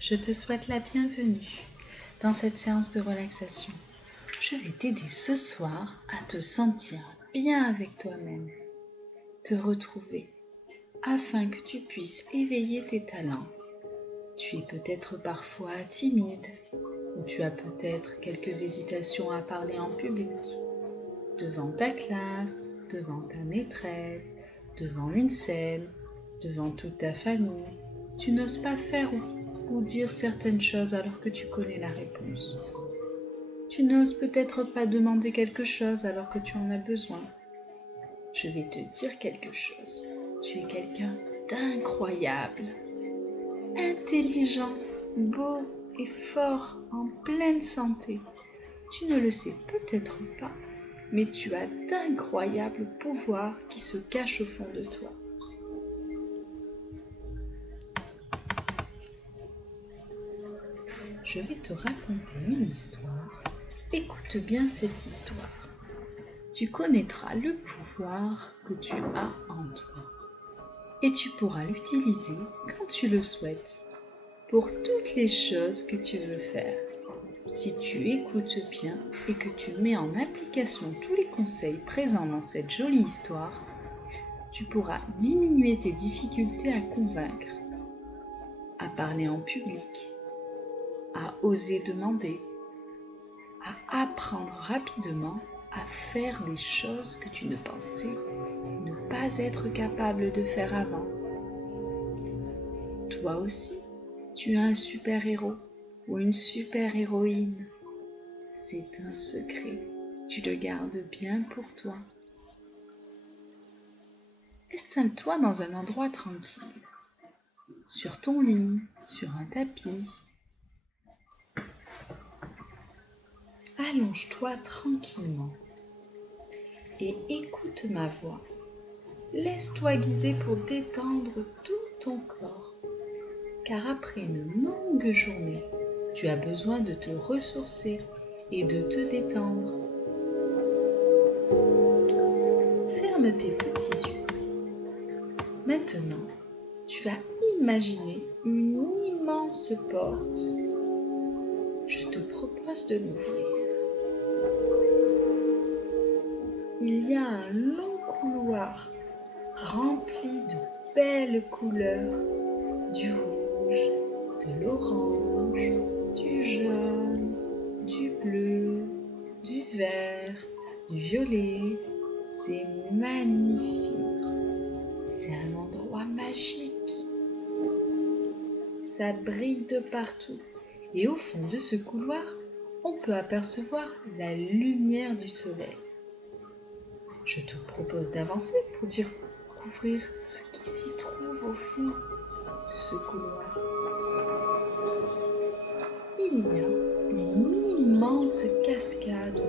Je te souhaite la bienvenue dans cette séance de relaxation. Je vais t'aider ce soir à te sentir bien avec toi-même, te retrouver afin que tu puisses éveiller tes talents. Tu es peut-être parfois timide ou tu as peut-être quelques hésitations à parler en public, devant ta classe, devant ta maîtresse, devant une scène, devant toute ta famille. Tu n'oses pas faire ou dire certaines choses alors que tu connais la réponse. Tu n'oses peut-être pas demander quelque chose alors que tu en as besoin. Je vais te dire quelque chose. Tu es quelqu'un d'incroyable, intelligent, beau et fort, en pleine santé. Tu ne le sais peut-être pas, mais tu as d'incroyables pouvoirs qui se cachent au fond de toi. Je vais te raconter une histoire. Écoute bien cette histoire. Tu connaîtras le pouvoir que tu as en toi. Et tu pourras l'utiliser quand tu le souhaites, pour toutes les choses que tu veux faire. Si tu écoutes bien et que tu mets en application tous les conseils présents dans cette jolie histoire, tu pourras diminuer tes difficultés à convaincre, à parler en public, à oser demander, à apprendre rapidement à faire des choses que tu ne pensais ne pas être capable de faire avant. Toi aussi, tu es un super-héros ou une super-héroïne. C'est un secret, tu le gardes bien pour toi. Installe-toi dans un endroit tranquille, sur ton lit, sur un tapis. Allonge-toi tranquillement et écoute ma voix. Laisse-toi guider pour détendre tout ton corps, car après une longue journée, tu as besoin de te ressourcer et de te détendre. Ferme tes petits yeux. Maintenant, tu vas imaginer une immense porte. Je te propose de l'ouvrir. Il y a un long couloir rempli de belles couleurs, du rouge, de l'orange, du jaune, du bleu, du vert, du violet. C'est magnifique. C'est un endroit magique. Ça brille de partout. Et au fond de ce couloir, on peut apercevoir la lumière du soleil. Je te propose d'avancer pour découvrir ce qui s'y trouve au fond de ce couloir. Il y a une immense cascade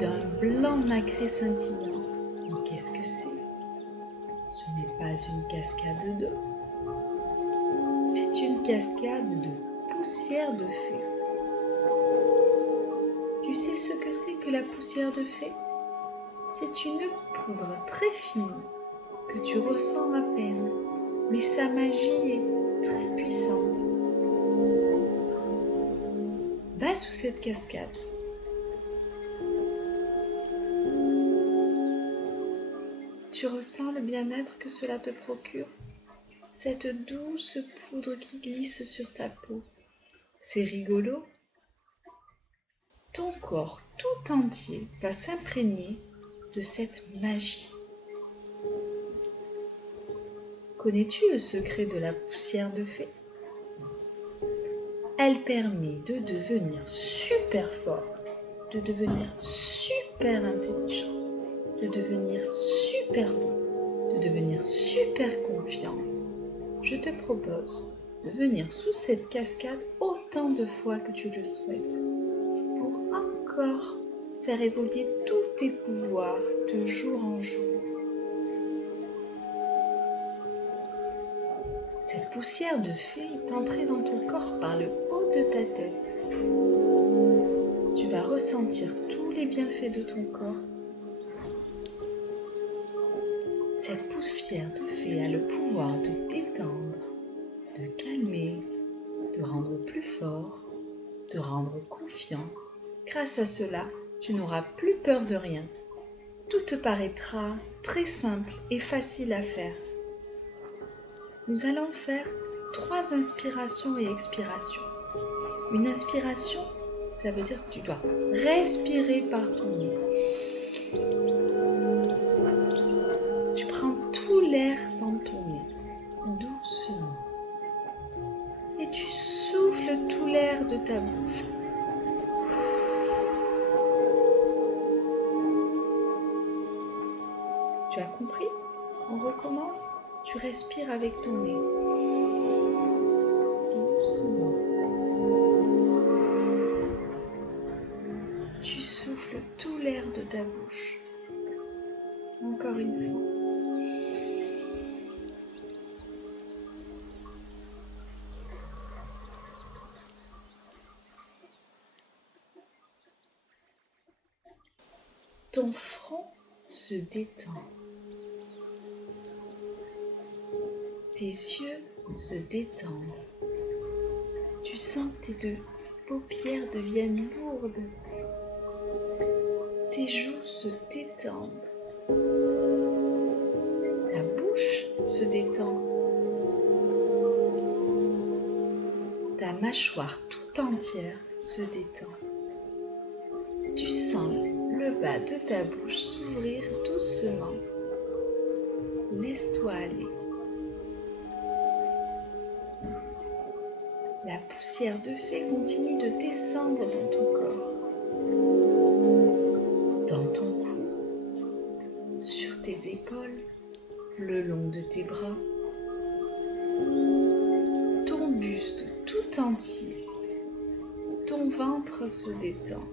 d'un blanc nacré scintillant. Mais qu'est-ce que c'est ? Ce n'est pas une cascade d'eau. C'est une cascade de poussière de fée. Tu sais ce que c'est que la poussière de fée ? C'est une poudre très fine que tu ressens à peine, mais sa magie est très puissante. Va sous cette cascade. Tu ressens le bien-être que cela te procure, cette douce poudre qui glisse sur ta peau. C'est rigolo. Ton corps tout entier va s'imprégner de cette magie. Connais-tu le secret de la poussière de fée ? Elle permet de devenir super fort, de devenir super intelligent, de devenir super bon, de devenir super confiant. Je te propose de venir sous cette cascade autant de fois que tu le souhaites pour encore faire évoluer tous tes pouvoirs de jour en jour. Cette poussière de fée est entrée dans ton corps par le haut de ta tête. Tu vas ressentir tous les bienfaits de ton corps. Cette poussière de fée a le pouvoir de détendre, de calmer, de rendre fort, te rendre confiant. Grâce à cela, tu n'auras plus peur de rien. Tout te paraîtra très simple et facile à faire. Nous allons faire 3 inspirations et expirations. Une inspiration, ça veut dire que tu dois respirer par ton nez. Tu prends tout l'air dans ton nez, doucement. Et tu souffles tout l'air de ta bouche. Tu as compris? On recommence. Tu respires avec ton nez. Doucement. Tu souffles tout l'air de ta bouche. Encore une fois. Ton front se détend. Tes yeux se détendent. Tu sens tes 2 paupières deviennent lourdes. Tes joues se détendent. La bouche se détend. Ta mâchoire tout entière se détend. Tu sens le bas de ta bouche s'ouvrir doucement. Laisse-toi aller. La poussière de fée continue de descendre dans ton corps, dans ton cou, sur tes épaules, le long de tes bras, ton buste tout entier, ton ventre se détend.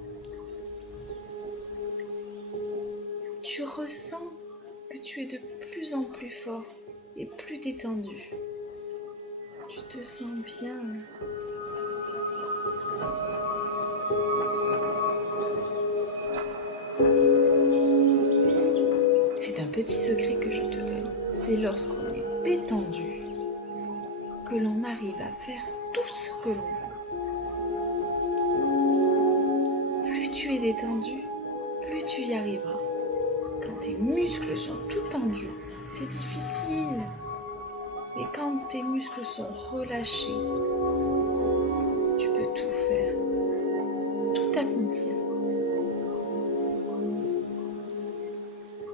Tu ressens que tu es de plus en plus fort et plus détendu. Tu te sens bien. C'est un petit secret que je te donne. C'est lorsqu'on est détendu que l'on arrive à faire tout ce que l'on veut. Plus tu es détendu, plus tu y arriveras. Quand tes muscles sont tout tendus, c'est difficile. Mais quand tes muscles sont relâchés, tu peux tout faire, tout accomplir.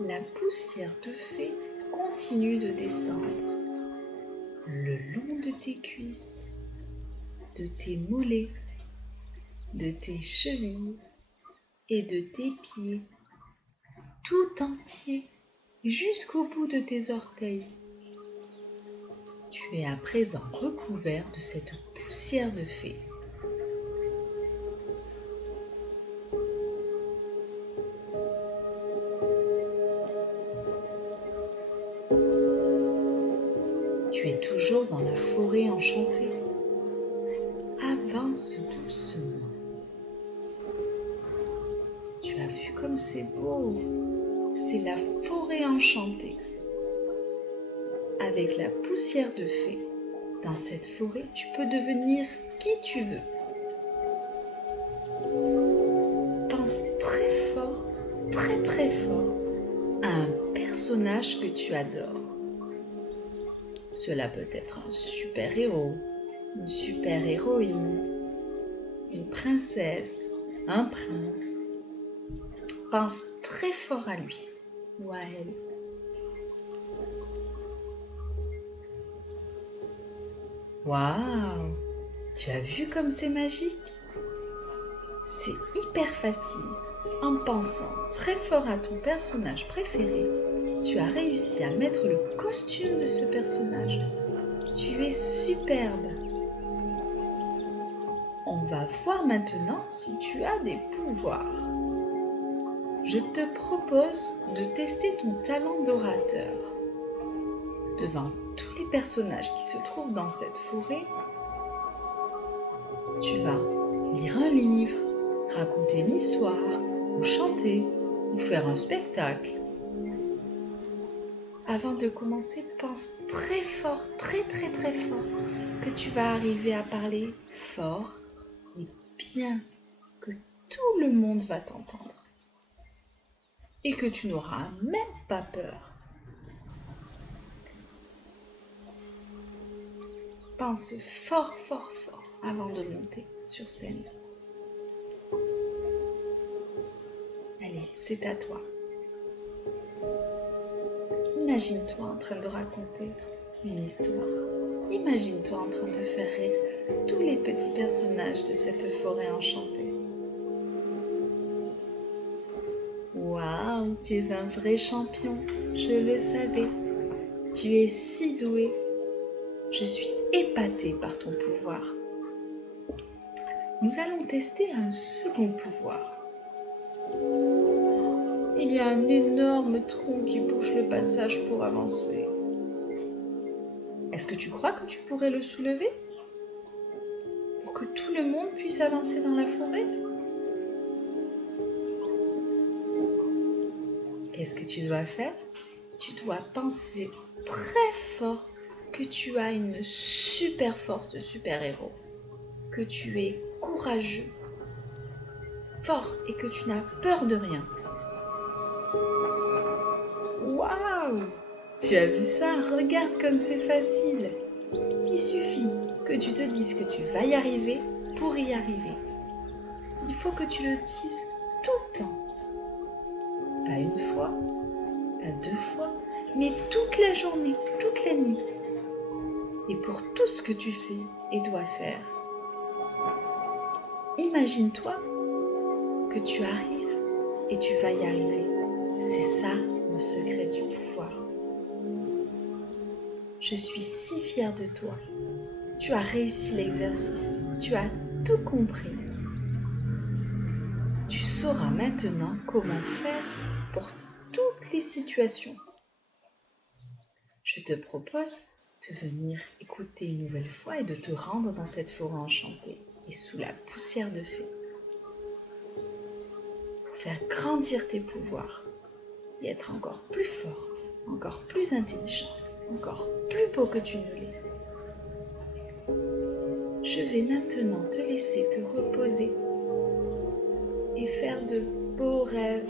La poussière de fée continue de descendre le long de tes cuisses, de tes mollets, de tes chevilles et de tes pieds, tout entier, jusqu'au bout de tes orteils. Tu es à présent recouvert de cette poussière de fée. Tu es toujours dans la forêt enchantée. Avance doucement. Tu as vu comme c'est beau. C'est la forêt enchantée. Avec la poussière de fée, dans cette forêt, tu peux devenir qui tu veux. Pense très fort, très très fort à un personnage que tu adores. Cela peut être un super-héros, une super-héroïne, une princesse, un prince. Pense très fort à lui ou à elle. Waouh! Tu as vu comme c'est magique? C'est hyper facile. En pensant très fort à ton personnage préféré, tu as réussi à mettre le costume de ce personnage. Tu es superbe. On va voir maintenant si tu as des pouvoirs. Je te propose de tester ton talent d'orateur. Devant tous les personnages qui se trouvent dans cette forêt, tu vas lire un livre, raconter une histoire, ou chanter, ou faire un spectacle. Avant de commencer, pense très fort, très très très fort, que tu vas arriver à parler fort et bien, que tout le monde va t'entendre et que tu n'auras même pas peur. Pense fort, fort, fort avant de monter sur scène. Allez, c'est à toi. Imagine-toi en train de raconter une histoire. Imagine-toi en train de faire rire tous les petits personnages de cette forêt enchantée. Waouh, tu es un vrai champion, je le savais. Tu es si doué. Je suis épatée par ton pouvoir. Nous allons tester un second pouvoir. Il y a un énorme tronc qui bouche le passage pour avancer. Est-ce que tu crois que tu pourrais le soulever pour que tout le monde puisse avancer dans la forêt? Qu'est-ce que tu dois faire? Tu dois penser très fort que tu as une super force de super-héros, que tu es courageux, fort et que tu n'as peur de rien. Waouh! Tu as vu ça? Regarde comme c'est facile. Il suffit que tu te dises que tu vas y arriver pour y arriver. Il faut que tu le dises tout le temps. Pas une fois, pas deux fois, mais toute la journée, toute la nuit. Et pour tout ce que tu fais et dois faire. Imagine-toi que tu arrives et tu vas y arriver. C'est ça le secret du pouvoir. Je suis si fière de toi. Tu as réussi l'exercice. Tu as tout compris. Tu sauras maintenant comment faire pour toutes les situations. Je te propose de venir écouter une nouvelle fois et de te rendre dans cette forêt enchantée et sous la poussière de fée. Pour faire grandir tes pouvoirs et être encore plus fort, encore plus intelligent, encore plus beau que tu ne l'es. Je vais maintenant te laisser te reposer et faire de beaux rêves